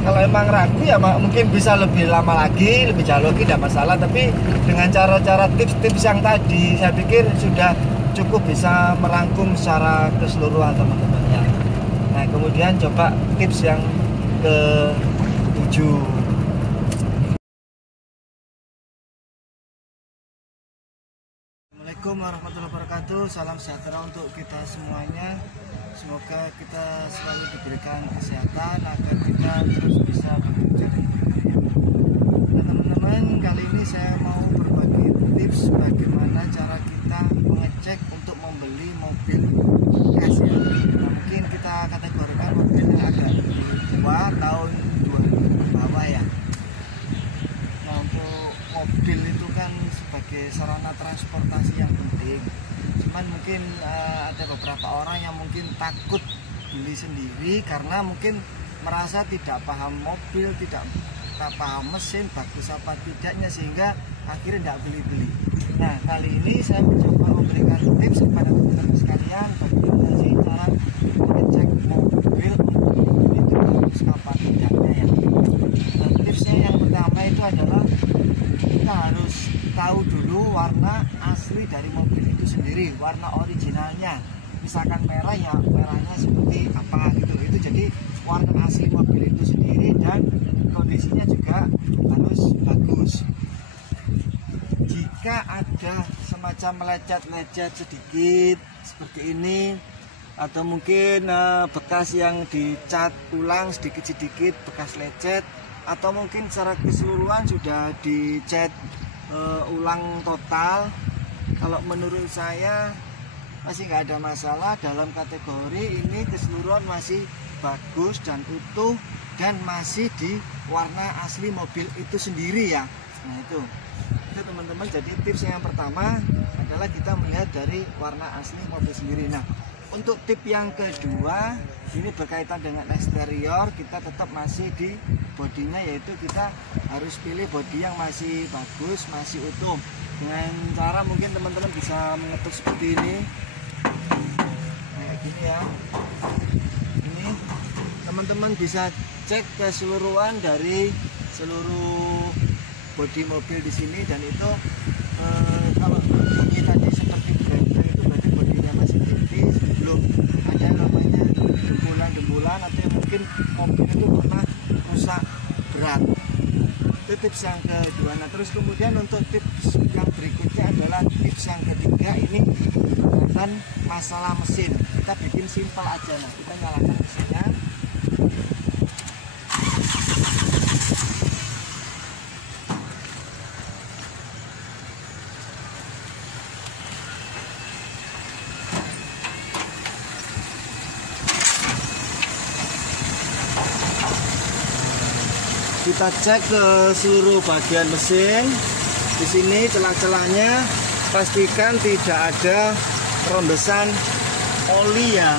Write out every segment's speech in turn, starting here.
kalau emang ragu ya mungkin bisa lebih lama lagi, lebih jauh lagi, tidak masalah. Tapi dengan cara-cara tips-tips yang tadi, saya pikir sudah cukup bisa merangkum secara keseluruhan teman-teman ya. Nah, kemudian coba tips yang ke-7. Assalamualaikum warahmatullahi wabarakatuh. Salam sejahtera untuk kita semuanya. Semoga kita selalu diberikan kesehatan agar kita terus bisa bekerja. Nah, teman-teman, kali ini saya mau berbagi tips bagaimana cara kita mengecek untuk membeli mobil bekas ya. Nah, mungkin kita kategorikan mobil yang agak tua, tahun 2000 ke bawah ya. Nah, untuk mobil itu kan sebagai sarana transportasi yang penting. Cuman mungkin ada beberapa orang yang mungkin takut beli sendiri karena mungkin merasa tidak paham mobil, tidak paham mesin bagus apa tidaknya, sehingga akhirnya tidak beli-beli. Nah, kali ini saya mencoba memberikan tips kepada teman-teman sekalian bagaimana sih cara mengecek mobil itu bagus apa tidaknya ya. Nah, tipsnya yang pertama itu adalah kita harus tahu dulu warna asli dari mobil itu sendiri, warna originalnya. Misalkan merah ya merahnya seperti apa gitu. Itu jadi warna asli mobil itu sendiri, dan kondisinya juga harus bagus. Jika ada semacam lecet-lecet sedikit seperti ini, atau mungkin bekas yang dicat ulang sedikit-sedikit, bekas lecet, atau mungkin secara keseluruhan sudah dicat ulang total, kalau menurut saya masih nggak ada masalah. Dalam kategori ini keseluruhan masih bagus dan utuh dan masih di warna asli mobil itu sendiri ya. Nah, itu teman-teman. Jadi tips yang pertama adalah kita melihat dari warna asli mobil sendiri. Nah, untuk tip yang kedua ini berkaitan dengan eksterior. Kita tetap masih di bodinya, yaitu kita harus pilih bodi yang masih bagus, masih utuh. Dengan cara mungkin teman-teman bisa mengetuk seperti ini, kayak gini ya. Ini teman-teman bisa cek keseluruhan dari seluruh bodi mobil di sini, dan itu kalau bunyi tadi seperti brand itu berarti bodinya masih tipis, belum ada namanya dembulan-dembulan, atau mungkin mobil itu pernah rusak berat. Itu tips yang kedua. Nah, terus kemudian untuk tips yang berikutnya adalah tips yang ketiga. Ini berkaitan masalah mesin. Kita bikin simpel aja. Nah, kita nyalakan mesinnya. Kita cek ke seluruh bagian mesin. Di sini celah-celahnya pastikan tidak ada rembesan oli ya.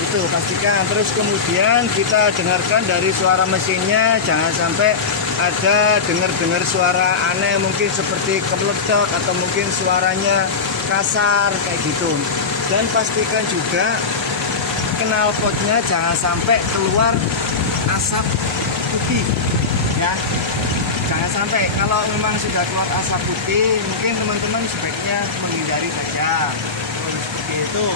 Itu pastikan. Terus kemudian kita dengarkan dari suara mesinnya, jangan sampai ada dengar suara aneh, mungkin seperti kepletok atau mungkin suaranya kasar kayak gitu. Dan pastikan juga knalpotnya jangan sampai keluar asap putih ya. Jangan sampai. Kalau memang sudah keluar asap putih, mungkin teman-teman sebaiknya menghindari saja seperti itu.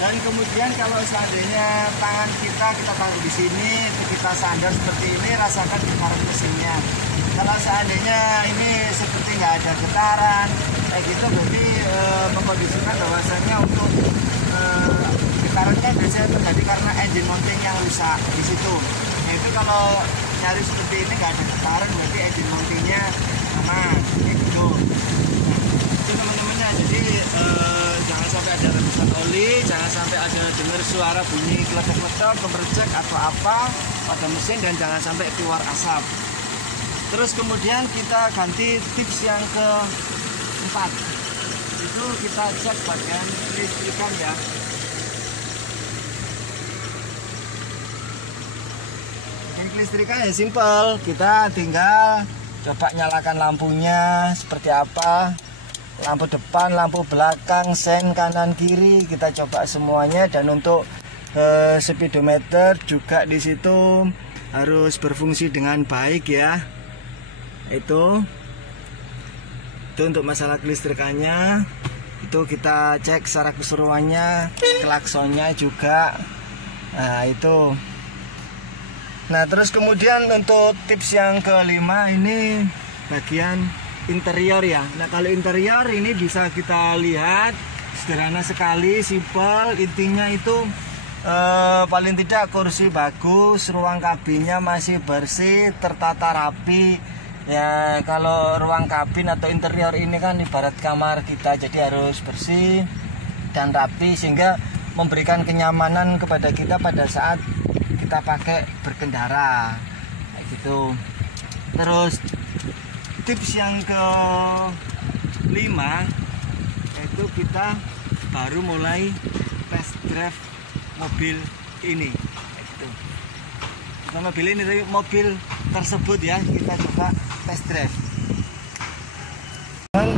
Dan kemudian kalau seandainya tangan kita taruh di sini, kita sandar seperti ini, rasakan getaran mesinnya. Kalau seandainya ini seperti nggak ada getaran kayak gitu, berarti mengkondisikan bahwasanya untuk getarannya biasanya terjadi karena engine mounting yang rusak di situ. Itu kalau nyari seperti ini nggak ada getaran, berarti engine mountingnya aman gitu. Nah, itu teman-temannya. Jadi jangan sampai ada rembesan oli, jangan sampai ada dengar suara bunyi kletek-kletek, gemercek atau apa pada mesin, dan jangan sampai keluar asap. Terus kemudian kita ganti tips yang keempat. Itu kita cek bagian listrikan ya. Listrikan ya simpel, kita tinggal coba nyalakan lampunya seperti apa, lampu depan, lampu belakang, sen kanan kiri, kita coba semuanya. Dan untuk speedometer juga di situ harus berfungsi dengan baik ya. Itu untuk masalah kelistrikannya. Itu kita cek secara keseluruhannya, klaksonnya juga. Nah itu. Nah terus kemudian untuk tips yang kelima ini bagian interior ya. Nah kalau interior ini bisa kita lihat sederhana sekali, simpel. Intinya itu paling tidak kursi bagus, ruang kabinnya masih bersih, tertata rapi. Ya kalau ruang kabin atau interior ini kan ibarat kamar kita, jadi harus bersih dan rapi sehingga memberikan kenyamanan kepada kita pada saat kita pakai berkendara kayak gitu. Terus tips yang kelima yaitu kita baru mulai test drive mobil ini kayak gitu. Mobil tersebut ya kita coba test drive. Dan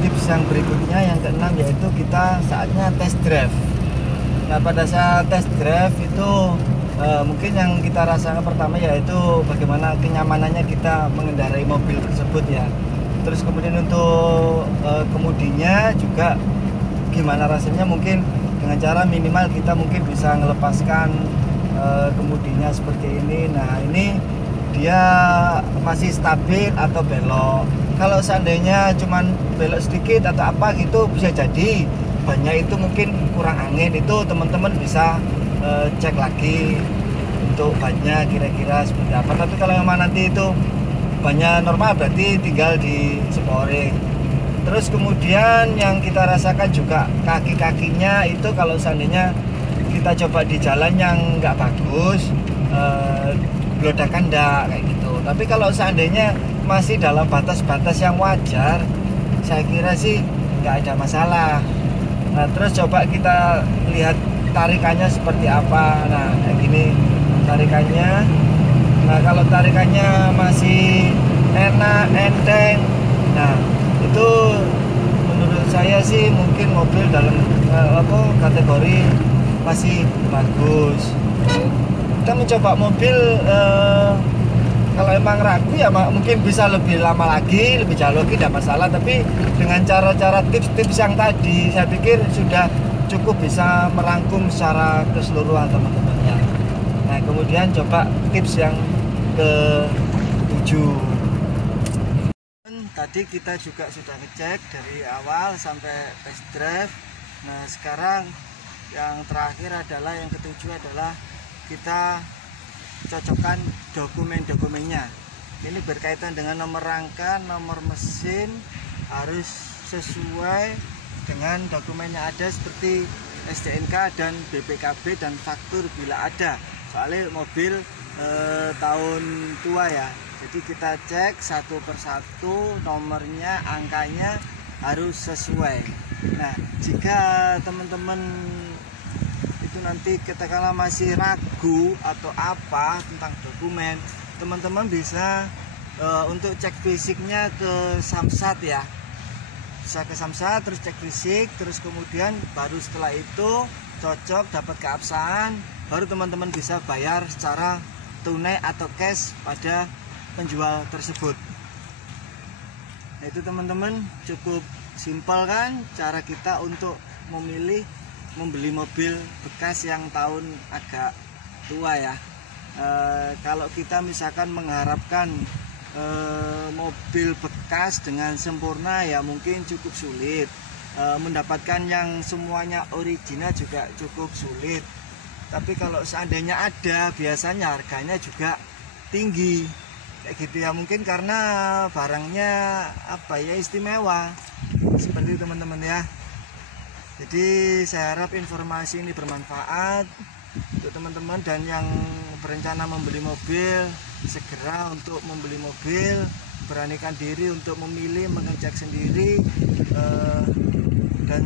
tips yang berikutnya yang keenam yaitu kita saatnya test drive. Nah pada saat test drive itu mungkin yang kita rasakan pertama yaitu bagaimana kenyamanannya kita mengendarai mobil tersebut ya. Terus kemudian untuk kemudinya juga gimana rasanya, mungkin dengan cara minimal kita mungkin bisa melepaskan kemudinya seperti ini. Nah ini dia masih stabil atau belok. Kalau seandainya cuman belok sedikit atau apa gitu bisa jadi banyak itu mungkin kurang angin. Itu teman-teman bisa cek lagi untuk bannya kira-kira seperti apa. Tapi kalau memang nanti itu bannya normal berarti tinggal disemporin. Terus kemudian yang kita rasakan juga kaki-kakinya itu kalau seandainya kita coba di jalan yang nggak bagus, gelodakan enggak kayak gitu. Tapi kalau seandainya masih dalam batas-batas yang wajar, saya kira sih nggak ada masalah. Nah terus coba kita lihat tarikannya seperti apa. Nah kayak gini tarikannya. Nah kalau tarikannya masih enak, enteng, nah itu menurut saya sih mungkin mobil dalam kategori masih bagus. Kita mencoba mobil kalau emang ragu ya mungkin bisa lebih lama lagi, lebih jauh lagi, tidak masalah. Tapi dengan cara-cara tips-tips yang tadi saya pikir sudah cukup bisa merangkum secara keseluruhan teman-temannya. Nah kemudian coba tips yang ke-7. Tadi kita juga sudah ngecek dari awal sampai test drive. Nah sekarang yang terakhir adalah yang ke-7 adalah kita cocokkan dokumen-dokumennya. Ini berkaitan dengan nomor rangka, nomor mesin harus sesuai dengan dokumen yang ada seperti STNK dan BPKB dan faktur bila ada. Soalnya mobil tahun tua ya. Jadi kita cek satu persatu nomornya, angkanya harus sesuai. Nah, jika teman-teman itu nanti katakanlah masih ragu atau apa tentang dokumen, teman-teman bisa untuk cek fisiknya ke Samsat ya. Bisa ke Samsat terus cek fisik, terus kemudian baru setelah itu cocok dapat keabsahan, baru teman-teman bisa bayar secara tunai atau cash pada penjual tersebut. Nah, itu teman-teman cukup simpel kan cara kita untuk membeli mobil bekas yang tahun agak tua ya. Kalau kita misalkan mengharapkan mobil bekas dengan sempurna ya mungkin cukup sulit. Mendapatkan yang semuanya original juga cukup sulit. Tapi kalau seandainya ada, biasanya harganya juga tinggi kayak gitu ya, mungkin karena barangnya apa ya istimewa seperti itu teman-teman ya. Jadi saya harap informasi ini bermanfaat untuk teman-teman, dan yang berencana membeli mobil segera untuk membeli mobil, beranikan diri untuk memilih, mengecek sendiri, dan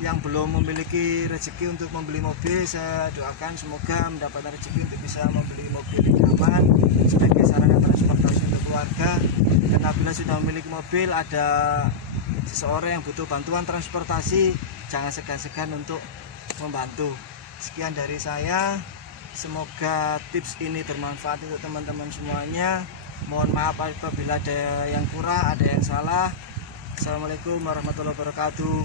yang belum memiliki rezeki untuk membeli mobil, saya doakan semoga mendapatkan rezeki untuk bisa membeli mobil yang aman sebagai sarana transportasi untuk keluarga. Dan apabila sudah memiliki mobil, ada seseorang yang butuh bantuan transportasi, jangan segan-segan untuk membantu. Sekian dari saya. Semoga tips ini bermanfaat untuk teman-teman semuanya. Mohon maaf apabila ada yang kurang, ada yang salah. Assalamualaikum warahmatullahi wabarakatuh.